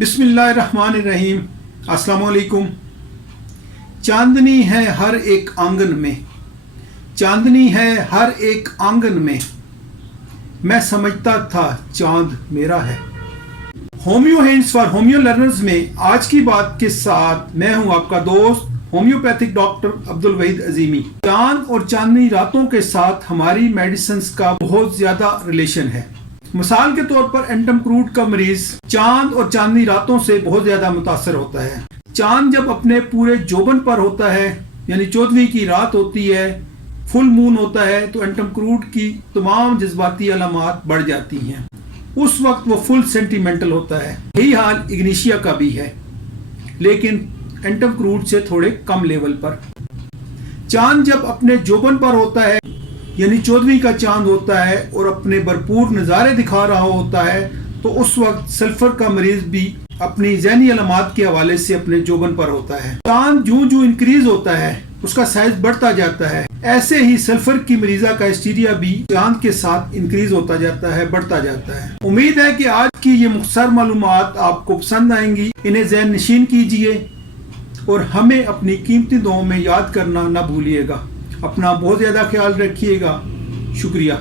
बिस्मिल्लाहिर्रहमानिर्रहीम। अस्सलाम वालेकुम। चांदनी है हर एक आंगन में, चांदनी है हर एक आंगन में, मैं समझता था चांद मेरा है। Homeo hands for homeo learners में आज की बात के साथ मैं हूं आपका दोस्त होम्योपैथिक डॉक्टर अब्दुल वहीद अजीमी। चांद और चांदनी रातों के साथ हमारी मेडिसिन का बहुत ज्यादा रिलेशन है। मिसाल के तौर पर एंटम क्रूड का मरीज चांद और चांदनी रातों से बहुत ज्यादा मुतासर होता है। चांद जब अपने पूरे जोबन पर होता है, यानी 14वीं की रात होती है, फुल मून होता है, तो एंटम क्रूड की तमाम जज्बाती अलामात बढ़ जाती हैं। उस वक्त वो फुल सेंटिमेंटल होता है। यही हाल इग्निशिया का भी है, लेकिन एंटम क्रूड से थोड़े कम लेवल पर। चांद जब अपने जोबन पर होता है, यानी 14वीं का चांद होता है और अपने भरपूर नज़ारे दिखा रहा होता है, तो उस वक्त सल्फर का मरीज भी अपनी ज़हनी अलामात के हवाले से अपने जोबन पर होता है। चांद जूं जूं इंक्रीज होता है, उसका साइज बढ़ता जाता है। ऐसे ही सल्फर की मरीजा का हिस्टीरिया भी चांद के साथ इंक्रीज होता जाता है, बढ़ता जाता है। उम्मीद है कि आज की ये मुख्तसर मालूमात आपको पसंद आएंगी। इन्हें ज़हन नशीन कीजिए और हमें अपनी कीमती दुआओं में याद करना ना भूलिएगा। अपना बहुत ज़्यादा ख्याल रखिएगा। शुक्रिया।